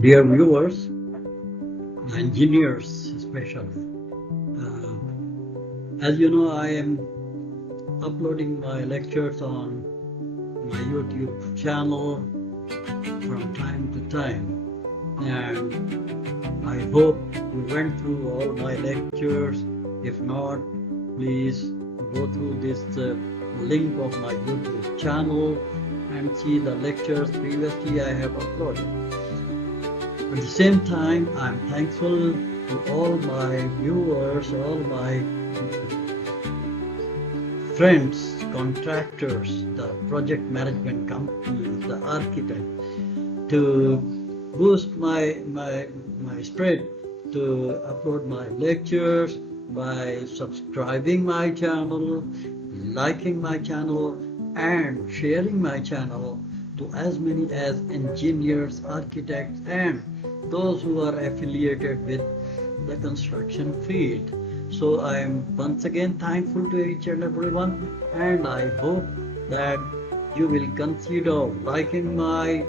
Dear viewers, engineers especially, uh, as you know, I am uploading my lectures on my YouTube channel from time to time, and I hope you went through all my lectures. If not, please go through this link of my YouTube channel and see the lectures previously I have uploaded. At the same time, I'm thankful to all my viewers, all my friends, contractors, the project management companies, the architects, to boost my spread, to upload my lectures by subscribing my channel, liking my channel, and sharing my channel to as many as engineers, architects, and those who are affiliated with the construction field. So I am once again thankful to each and everyone, and I hope that you will consider liking my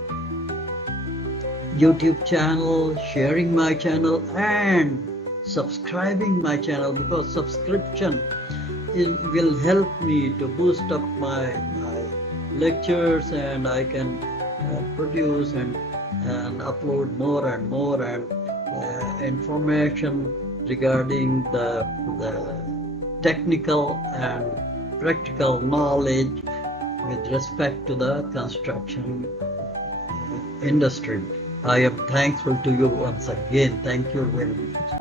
YouTube channel, sharing my channel, and subscribing my channel, because subscription will help me to boost up my lectures, and I can produce and upload more and more information regarding the technical and practical knowledge with respect to the construction industry. I am thankful to you once again. Thank you very much.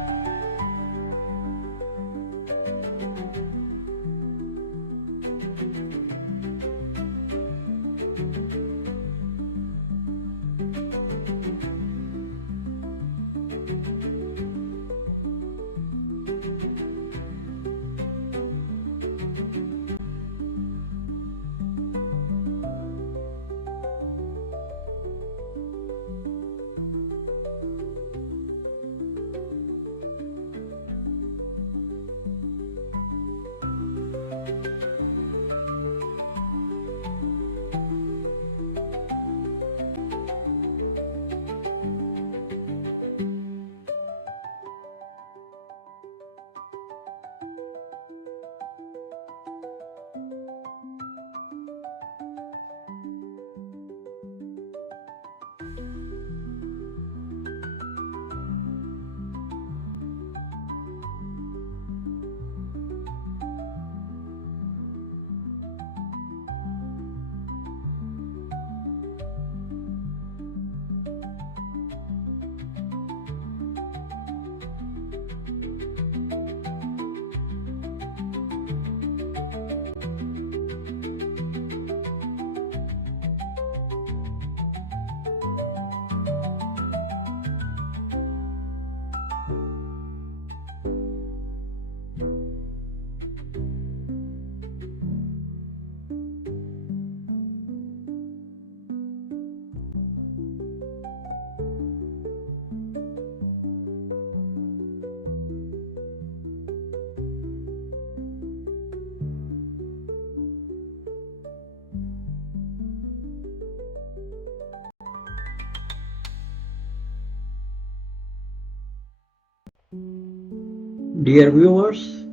Dear viewers,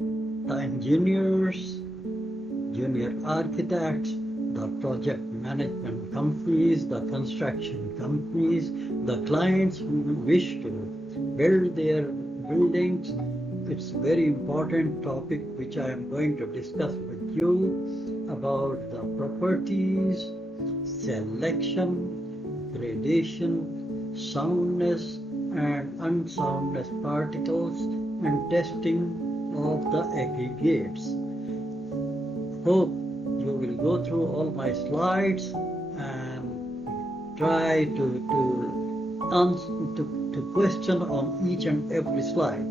the engineers, junior architects, the project management companies, the construction companies, the clients who wish to build their buildings, it's a very important topic which I am going to discuss with you about the properties, selection, gradation, soundness and unsoundness particles, and testing of the aggregates. Hope you will go through all my slides and try to question on each and every slide.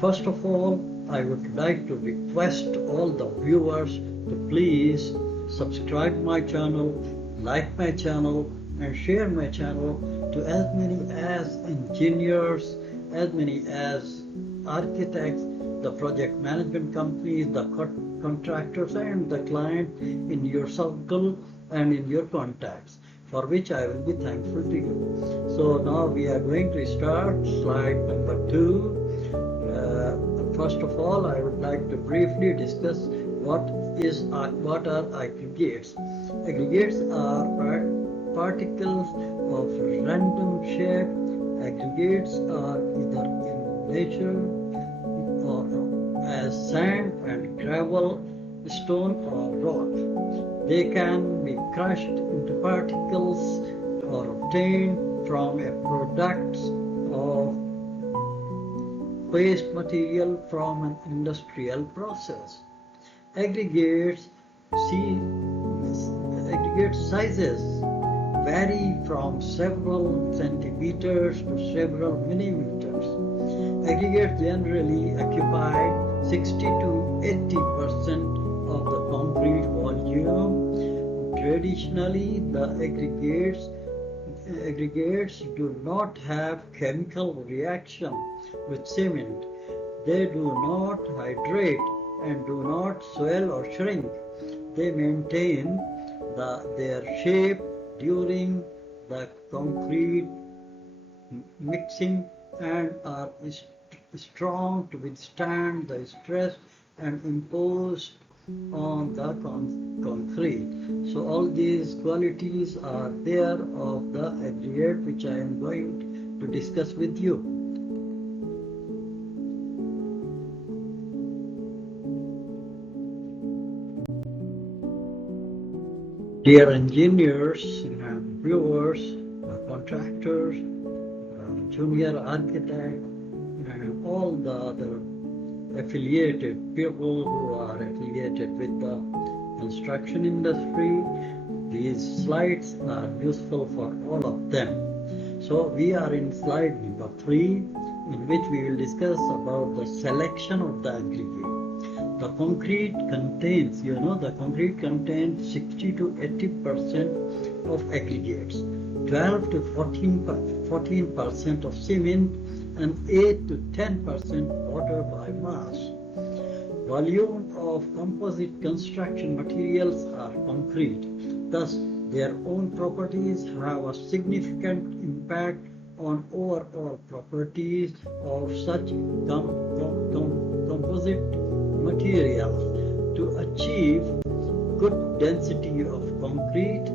First of all, I would like to request all the viewers to please subscribe my channel, like my channel, and share my channel to as many as engineers, as many as architects, the project management companies, the contractors, and the client in your circle and in your contacts. for which I will be thankful to you. So now we are going to start slide number 2. First of all, I would like to briefly discuss what are aggregates. Aggregates are particles of random shape. Aggregates are either in nature or as sand and gravel, stone or rock. They can be crushed into particles or obtained from a product of waste material from an industrial process. Aggregates sizes vary from several centimeters to several millimeters. Aggregates generally occupy 60 to 80% of the concrete volume. Traditionally, the aggregates do not have chemical reaction with cement. They do not hydrate and do not swell or shrink. They maintain their shape during the concrete mixing and are strong to withstand the stress and imposed on the concrete. So all these qualities are there of the aggregate which I am going to discuss with you. Dear engineers, viewers, contractors, junior architect, and all the other affiliated people who are affiliated with the construction industry, these slides are useful for all of them. So we are in slide number 3, in which we will discuss about the selection of the aggregate. The concrete contains, the concrete contains 60 to 80% of aggregates, 12 to 14% of cement, and 8 to 10% water by mass. Volume of composite construction materials are concrete. Thus, their own properties have a significant impact on overall properties of such composite materials. To achieve good density of concrete,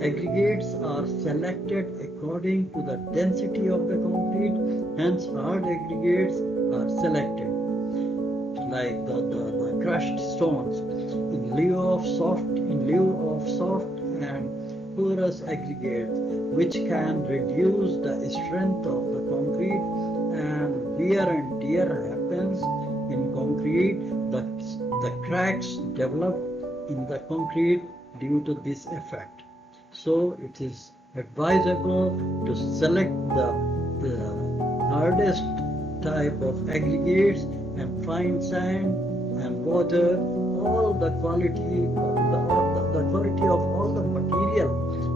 aggregates are selected according to the density of the concrete. Hence, hard aggregates are selected, like the crushed stones, in lieu of soft and porous aggregates, which can reduce the strength of the concrete, and wear and tear happens in concrete. The cracks develop in the concrete due to this effect. So it is advisable to select the hardest type of aggregates and fine sand and water. All the quality of all the material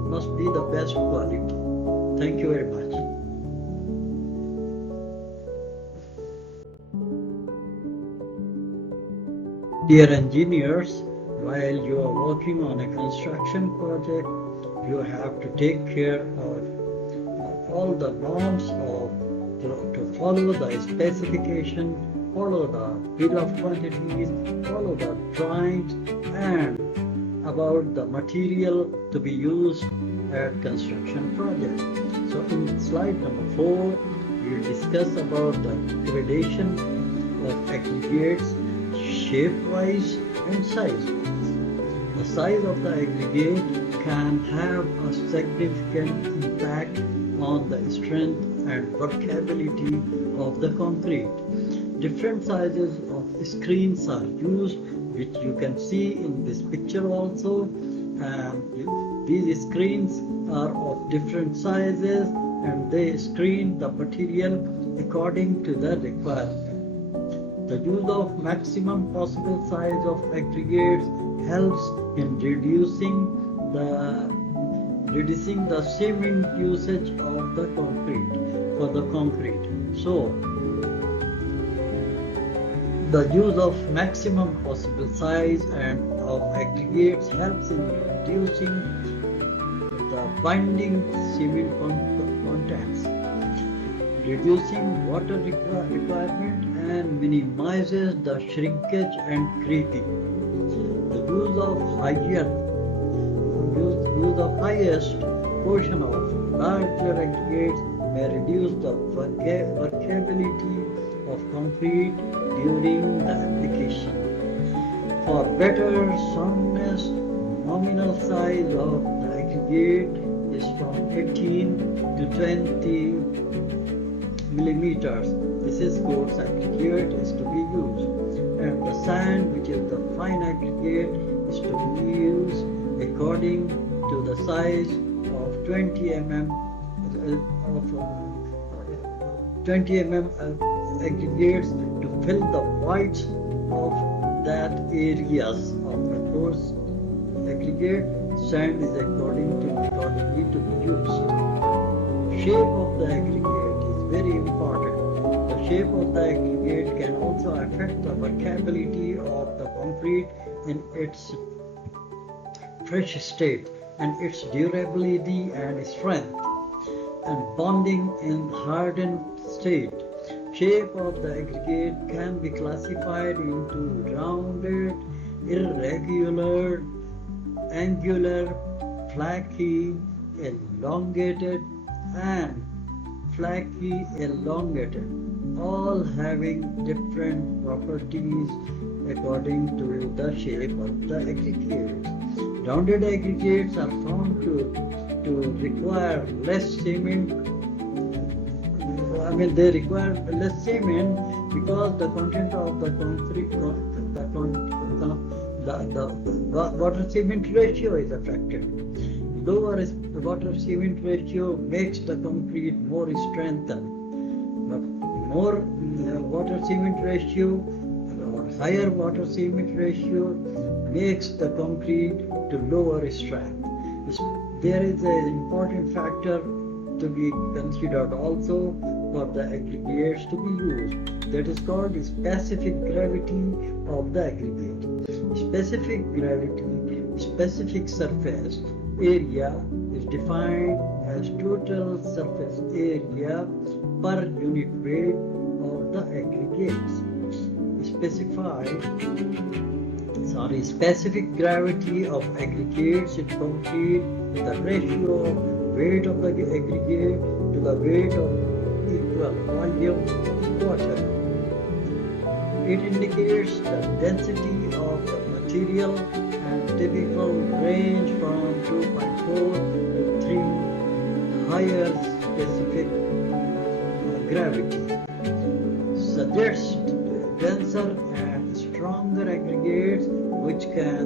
must be the best quality. Thank you very much. Dear engineers, while you are working on a construction project, you have to take care of all the norms to follow the specification, follow the bill of quantities, follow the drawings, and about the material to be used at construction project. So in slide number 4, we will discuss about the gradation of aggregates, shape-wise and size-wise. The size of the aggregate can have a significant impact on the strength and workability of the concrete. Different sizes of screens are used, which you can see in this picture also. These screens are of different sizes and they screen the material according to the requirement. The use of maximum possible size of aggregates helps in reducing the cement usage of the concrete. So the use of maximum possible size and of aggregates helps in reducing the binding cement contents, reducing water requirement and minimizes the shrinkage and creeping. The use of highest portion of larger aggregates may reduce the workability of concrete during the application. For better soundness, nominal size of the aggregate is from 18 to 20 millimeters. This is coarse aggregate is to be used, and the sand, which is the fine aggregate, is to be used according to the size of 20 mm aggregates to fill the voids of that areas of the coarse aggregate. Sand is accordingly to be used. Shape of the aggregate is very important. The shape of the aggregate can also affect the workability of the concrete in its fresh state and its durability and strength, and bonding in hardened state. Shape of the aggregate can be classified into rounded, irregular, angular, flaky, elongated, and flaky elongated, all having different properties according to the shape of the aggregate. Rounded aggregates are found to require less cement. They require less cement because the content of the concrete, the water cement ratio is affected. Lower water cement ratio makes the concrete more strengthened, but more water cement ratio or higher water cement ratio makes the concrete to lower strength. There is an important factor to be considered also for the aggregates to be used. That is called the specific gravity of the aggregate. Specific gravity, specific surface area is defined as total surface area per unit weight of the aggregates. Specific gravity of aggregates is complete the ratio of weight of the aggregate to the weight of equal volume of water. It indicates the density of the material and typical range from 2.4 to 3 higher specific gravity. Suggests denser and stronger aggregates which can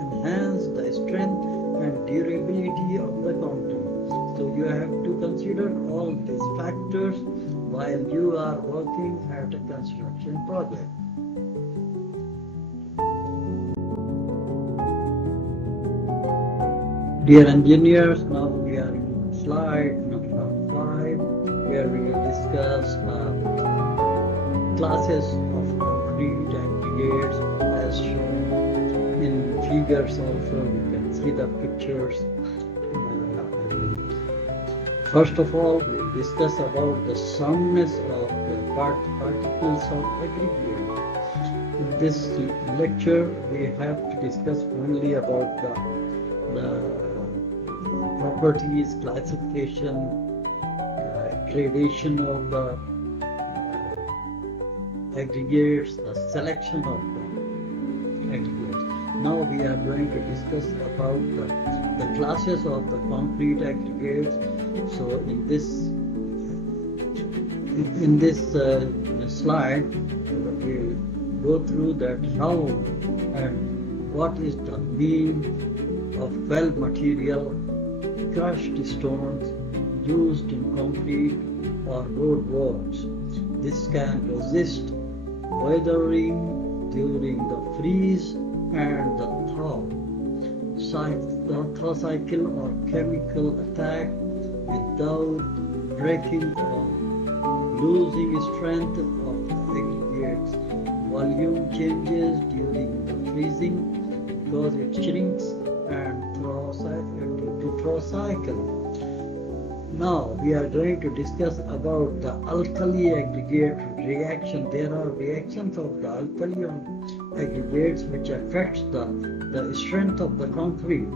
enhance the strength and durability of the concrete. So you have to consider all these factors while you are working at a construction project. Dear engineers, now we are in slide number 5, where we will discuss classes of concrete aggregates as shown in figures. Also, you can see the pictures. First of all, we will discuss about the soundness of the particles of aggregate. In this lecture, we have to discuss only about the properties, classification, gradation of the aggregates, the selection of the aggregates. Now we are going to discuss about the classes of the concrete aggregates. So in this slide, we will go through that how and what is the mean of well material crushed stones used in concrete or road works. This can resist weathering during the freeze and the thaw cycle or chemical attack without breaking or losing strength of the aggregates. Volume changes during the freezing because it shrinks and thaw cycle to cycle. Now we are going to discuss about the alkali aggregate reaction. There are reactions of the alkali on aggregates which affects the strength of the concrete.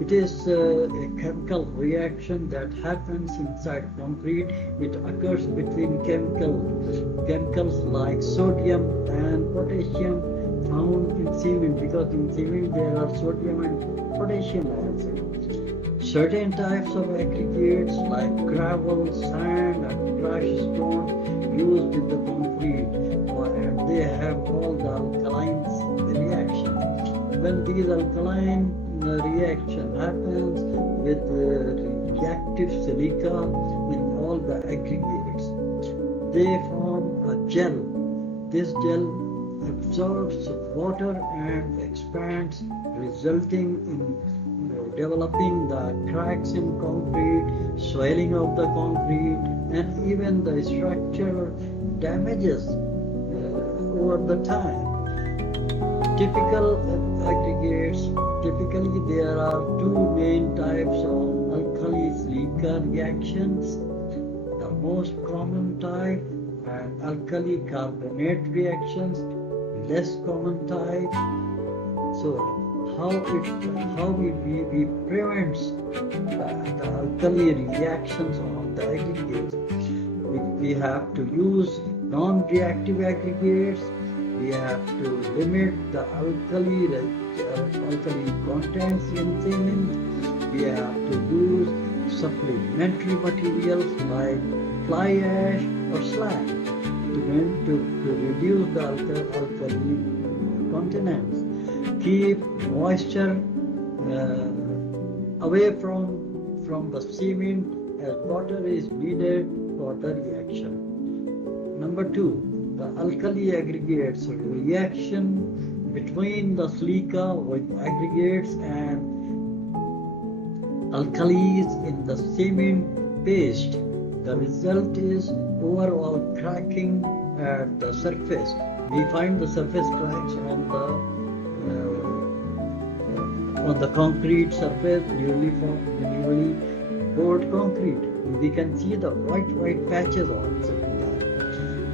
It is a chemical reaction that happens inside concrete. It occurs between chemicals like sodium and potassium found in cement, because in cement there are sodium and potassium also. Certain types of aggregates like gravel, sand and crushed stone used in the concrete, and they have all the alkaline reaction. When these alkaline reaction happens with reactive silica in all the aggregates, they form a gel. This gel absorbs water and expands, resulting in developing the cracks in concrete, swelling of the concrete, and even the structural damages over the time. Typical aggregates, typically there are two main types of alkali-silica reactions. The most common type, and alkali carbonate reactions, less common type. So how we prevent the alkali reactions on the aggregates? We have to use non-reactive aggregates. We have to limit the alkali contents in cement. We have to use supplementary materials like fly ash or slag to reduce the alkali contaminants. Keep moisture away from the cement, as water is needed for the reaction. Number 2, the alkali aggregates reaction between the silica with aggregates and alkalis in the cement paste. The result is overall cracking at the surface. We find the surface cracks on the concrete surface, newly poured concrete. We can see the white patches also.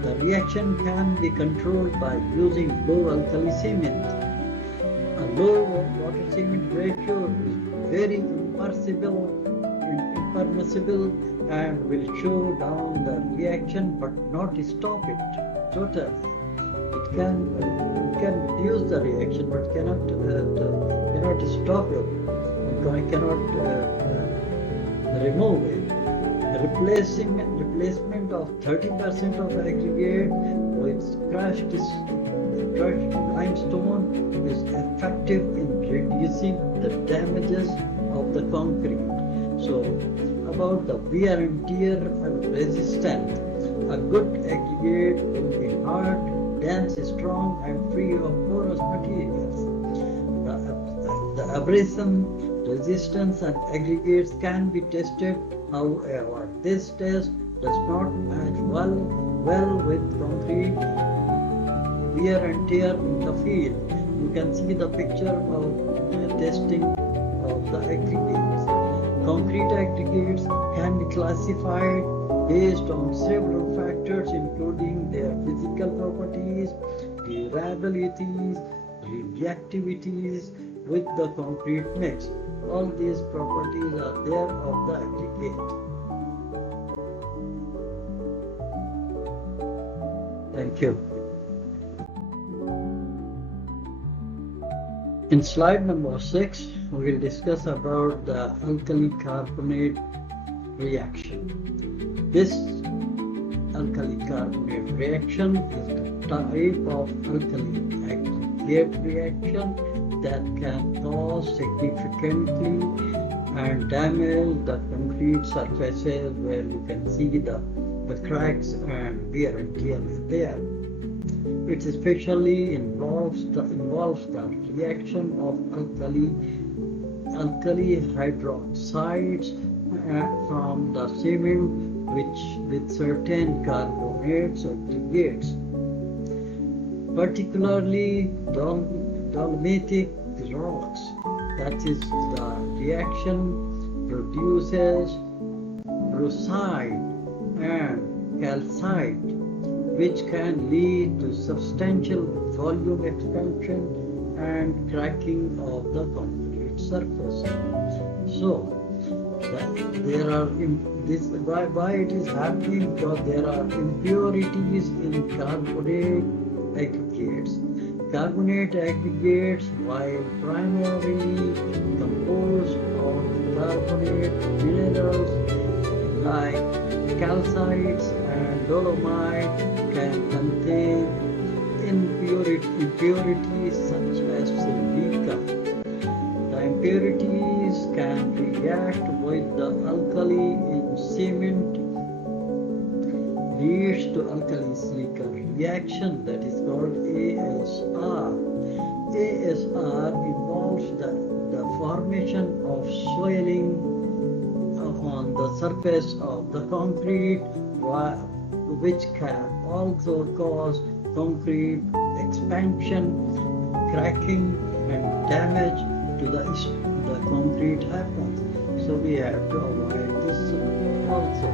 The reaction can be controlled by using low alkali cement. A low water cement ratio is very impermissible and will show down the reaction but not stop it totally. It can reduce the reaction but cannot stop it. It cannot remove it. The replacement of 30% of aggregate with crushed limestone is effective in reducing the damages of the concrete. So, about the wear and tear and resistance, a good aggregate will be hard, dense, strong, and free of porous materials. The abrasion resistance and aggregates can be tested. However, this test does not match well with concrete wear and tear in the field. You can see the picture of testing of the aggregates. Concrete aggregates can be classified based on several factors, including their physical properties, durabilities, reactivities with the concrete mix. All these properties are there of the aggregate. Thank you. In slide number 6, we will discuss about the alkali carbonate reaction. This alkali carbonate reaction is a type of alkali aggregate reaction that can cause significantly and damage the concrete surfaces where you can see the cracks and wear and tear there. It especially involves the reaction of alkali hydroxides from the cement with certain carbonates or aggregates, particularly dolomitic rocks. That is the reaction produces brucite and calcite, which can lead to substantial volume expansion and cracking of the concrete surface. So, there are why it is happening, because there are impurities in carbonate aggregates. Carbonate aggregates, while primarily composed of carbonate minerals like calcites and dolomite, can contain impurities such as silica. The impurities can react with the alkali in cement, leads to alkali silica reaction, that is called ASR. ASR involves the formation of swelling on the surface of the concrete, which can also cause concrete expansion, cracking, and damage to the concrete happens. So we have to avoid this also.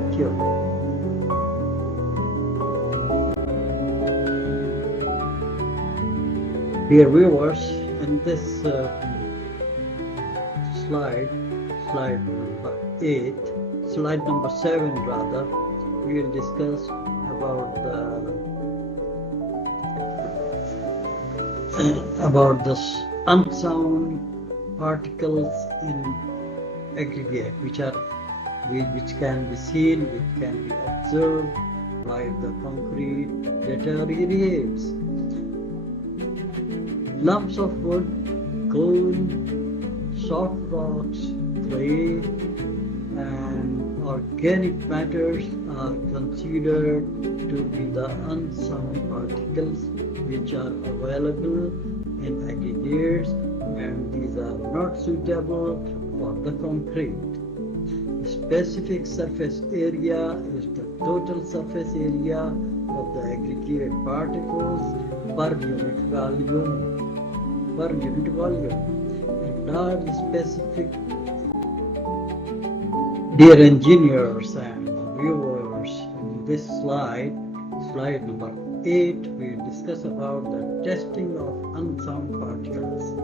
Thank you. Dear viewers, in this slide number 8, slide number 7 rather, we will discuss about the unsound particles in aggregate, which can be seen, which can be observed while the concrete deteriorates. Lumps of wood, coal, soft rocks, clay, and organic matters are considered to be the unsound particles which are available in aggregates, and these are not suitable for the concrete. The specific surface area is the total surface area of the aggregate particles per unit volume. And large specific. Dear engineers and viewers, in this slide number 8, we discuss about the testing of unsound particles.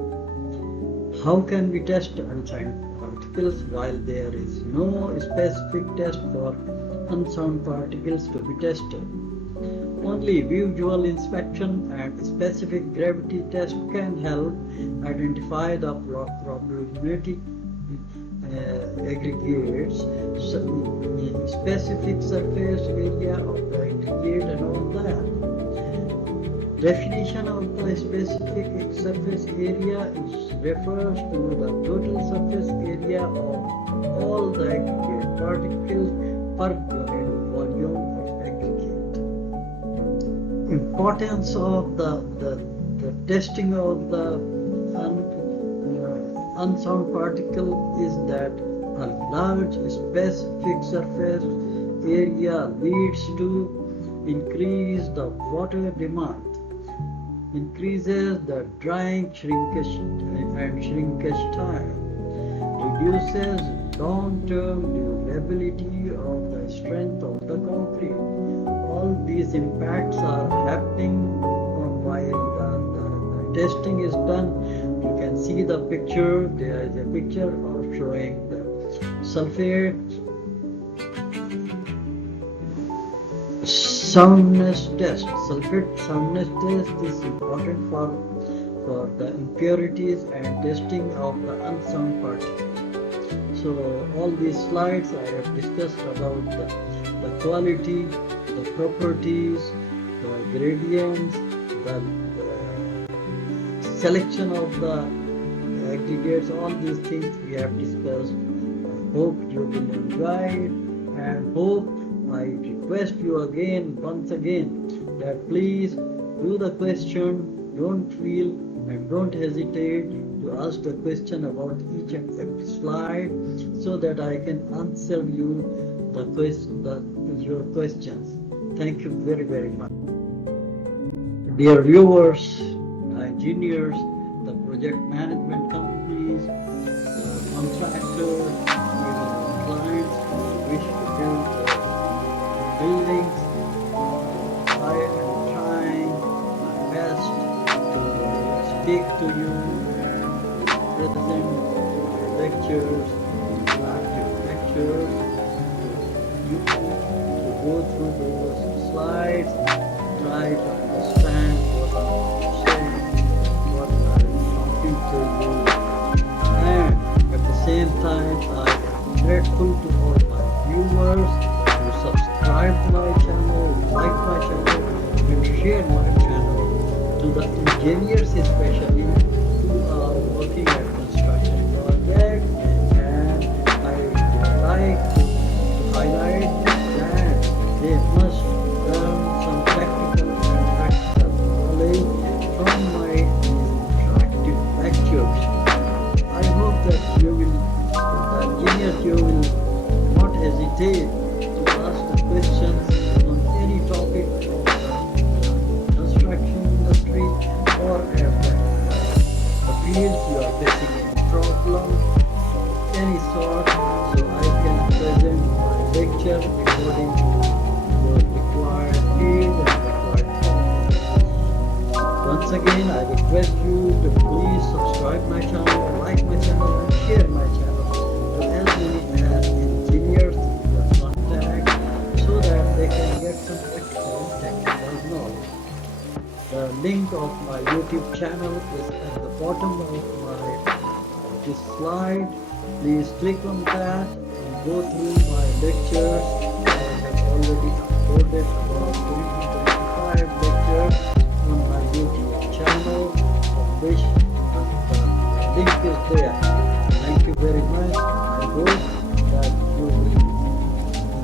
How can we test unsound particles while there is no specific test for unsound particles to be tested? Only visual inspection and specific gravity test can help identify the problematic aggregates, specific surface area of the aggregate, and all that. Definition of the specific surface area refers to the total surface area of all the aggregate particles per unit volume of aggregate. Importance of the testing of the unsound particle is that a large specific surface area leads to increase the water demand, increases the drying shrinkage time, reduces long-term durability of the strength of the concrete. All these impacts are happening while the testing is done. You can see the picture. There is a picture of showing the sulfate soundness test. Sulfate soundness test is important for the impurities and testing of the unsound particles. So all these slides I have discussed about the quality, the properties, the gradients, the selection of the aggregates. All these things we have discussed. I hope you will enjoy it, and hope I request you once again, that please do the question. Don't feel and don't hesitate to ask the question about each and every slide, so that I can answer you your questions. Thank you very, very much. Dear viewers, engineers, the project management companies, contractors, even clients who wish to build buildings. I am trying my best to speak to you and present my lectures, interactive lectures to you, to go through those slides, try to understand what I'm saying, what I'm talking to you, and at the same time I am grateful to all my viewers who subscribe to my channel, like my channel, and share my channel, to the engineers especially who are working at construction projects. And I would like to highlight that they must learn some technical and practical knowledge from my interactive lectures. I hope that you will, the engineers, you will not hesitate to ask the questions on any topic of the construction industry or at the field you are facing any problem of any sort, so I can present my lecture according to your required need and required topics. Once again, I request you to please subscribe my channel, like my channel, and share my channel to as many as engineers in your contact, so that they can get some excellent technical knowledge. The link of my YouTube channel is at the bottom of this slide. Please click on that and go through my lectures. I have already uploaded about 20-25 lectures on my YouTube channel, of which the link is there. Thank you very much. I hope that you will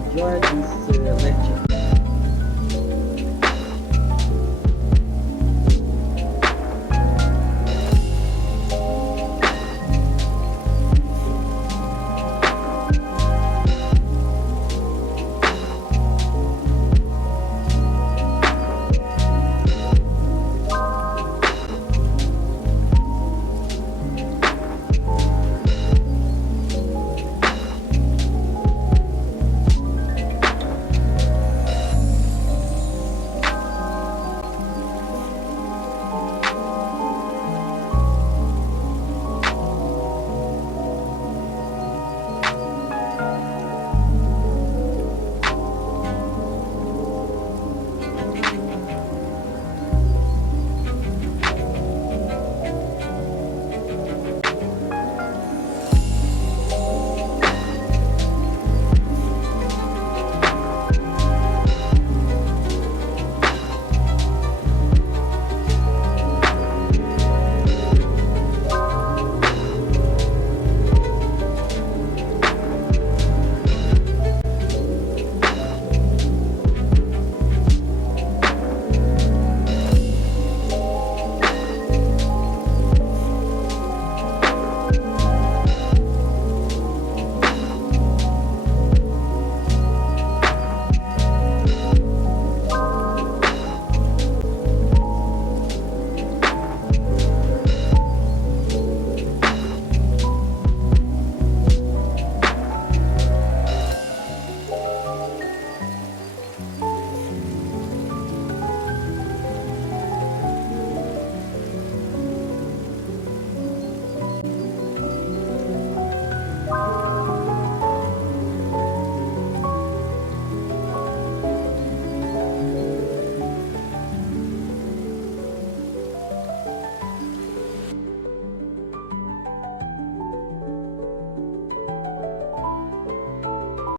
enjoy this lecture.